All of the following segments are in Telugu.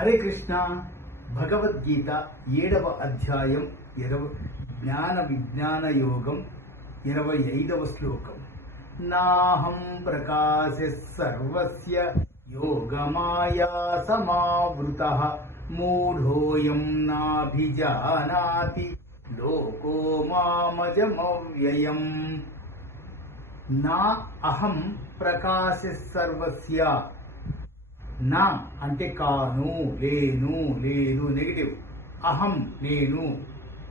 హరే కృష్ణ భగవద్గీత ఏడవ అధ్యాయం ఇరవ జ్ఞాన విజ్ఞాన యోగం ఇరవై ఐదవ శ్లోకం. నాహం ప్రకాశ సర్వస్య యోగమాయా సమావృత మూఢోయం నాభిజానాతి లోకో మామజమవ్యయం. నా అహం ప్రకాశ సర్వస్య నా అంటే కాను లేను లేదు నెగిటివ్ అహం నేను.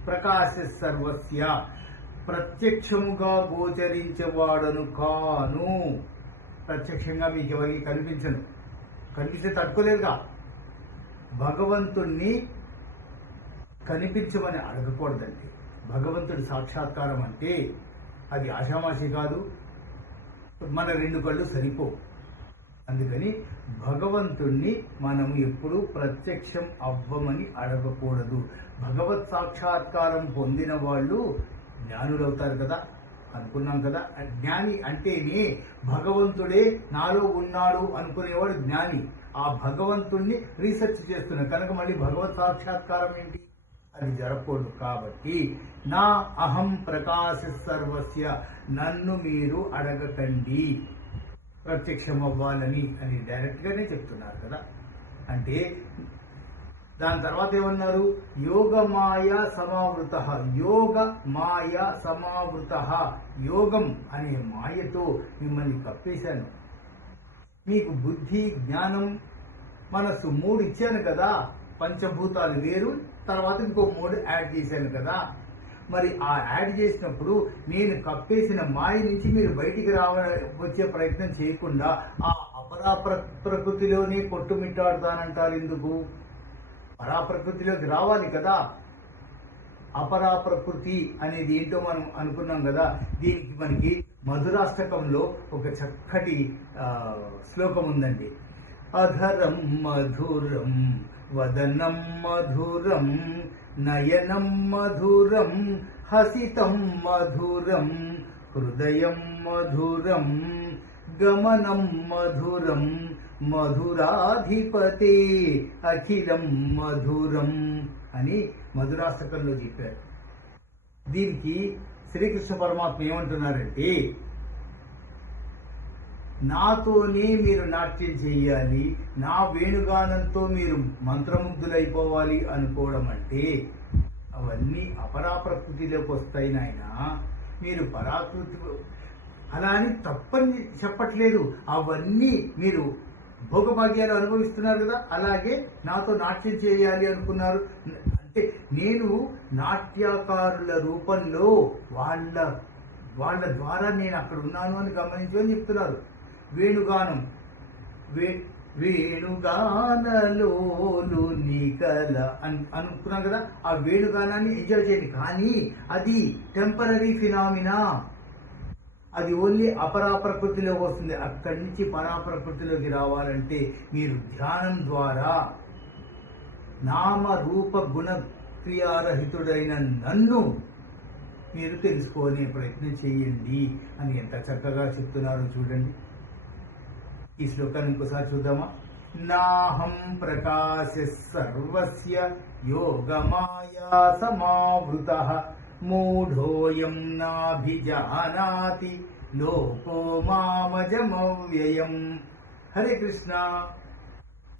ప్రకాశ సర్వస్య. ప్రత్యక్షముగా గోచరించేవాడను కాను. ప్రత్యక్షంగా మీకు ఎవరికి కనిపించను? కనిపిస్తే తట్టుకోలేదుగా భగవంతుణ్ణి కనిపించమని అడగకూడదండి. భగవంతుడి సాక్షాత్కారం అంటే అది ఆషామాషి కాదు. మన రెండు కళ్ళు సరిపోవు. అందుకని భగవంతుణ్ణి మనం ఎప్పుడూ ప్రత్యక్షం అవ్వమని అడగకూడదు. భగవత్ సాక్షాత్కారం పొందిన వాళ్ళు జ్ఞానులవుతారు కదా? అనుకున్నాం కదా? జ్ఞాని అంటేనే భగవంతుడే నాలో ఉన్నాడు అనుకునేవాడు జ్ఞాని. ఆ భగవంతుణ్ణి రీసెర్చ్ చేస్తున్నాడు కనుక మళ్ళీ భగవత్ సాక్షాత్కారం ఏంటి? అది జరగకూడదు కాబట్టి నా అహం ప్రకాశ సర్వస్య నన్ను మీరు అడగకండి. ప్రత్యక్షం అవ్వాలని అని డైరెక్ట్గానే చెప్తున్నారు కదా. అంటే దాని తర్వాత ఏమన్నారు? యోగ మాయ సమావృత. యోగ మాయ సమావృత. యోగం అనే మాయతో మిమ్మల్ని కప్పేశాను. మీకు బుద్ధి జ్ఞానం మనస్సు మూడు ఇచ్చాను కదా. పంచభూతాలు వేరు తర్వాత ఇంకో మూడు యాడ్ చేశాను కదా. మరి ఆ యాడ్ చేసినప్పుడు నేను కప్పేసిన మాయ నుంచి మీరు బయటికి రావ వచ్చే ప్రయత్నం చేయకుండా ఆ అపరా ప్ర- ప్రకృతిలోనే కొట్టుమిట్టాడుతానంటారు ఎందుకు? పరాప్రకృతిలోకి రావాలి కదా. అపరా ప్రకృతి అనేది ఏంటో మనం అనుకున్నాం కదా. దీనికి మనకి మధురాష్టకంలో ఒక చక్కటి శ్లోకం ఉందండి. అధరం మధురం వదనం మధురం నయనం మధురం హసితం మధురం హృదయం మధురం గమనం మధురం మధురాధిపతే అఖిలం మధురం అని మధురాష్టకంలో చెప్పారు. దీనికి శ్రీకృష్ణ పరమాత్మ ఏమంటున్నారంటే నాతోనే మీరు నాట్యం చేయాలి నా వేణుగానంతో మీరు మంత్రముగ్ధులైపోవాలి అనుకోవడం అంటే అవన్నీ అపరాప్రకృతిలోకి వస్తాయి నాయన. మీరు పరాకృతి అలా అని తప్పని చెప్పట్లేదు. అవన్నీ మీరు భోగభాగ్యాలు అనుభవిస్తున్నారు కదా అలాగే నాతో నాట్యం చేయాలి అనుకున్నారు. అంటే నేను నాట్యకారుల రూపంలో వాళ్ళ వాళ్ళ ద్వారా నేను అక్కడ ఉన్నాను అని గమనించమని చెప్తున్నారు. వేణుగానం. వే వేణుగానలోలు నికల అని అనుకున్నాం కదా ఆ వేణుగానాన్ని ఎంజాయ్ చేయండి. కానీ అది టెంపరీ ఫినామినా అది ఓన్లీ అపరా ప్రకృతిలో వస్తుంది. అక్కడి నుంచి పరా ప్రకృతిలోకి రావాలంటే మీరు ధ్యానం ద్వారా నామ రూప గుణ క్రియారహితుడైన నన్ను మీరు తెలుసుకునే ప్రయత్నం చేయండి అని ఎంత చక్కగా చెప్తున్నారు చూడండి. ఈ శ్లోకాన్ని ఇంకోసారి చూద్దామా నాహం ప్రకాశ సర్వస్య యోగమాయా సమావృత మూఢోయం నాభిజానాతి లోకో మామజమవ్యయం హరే కృష్ణ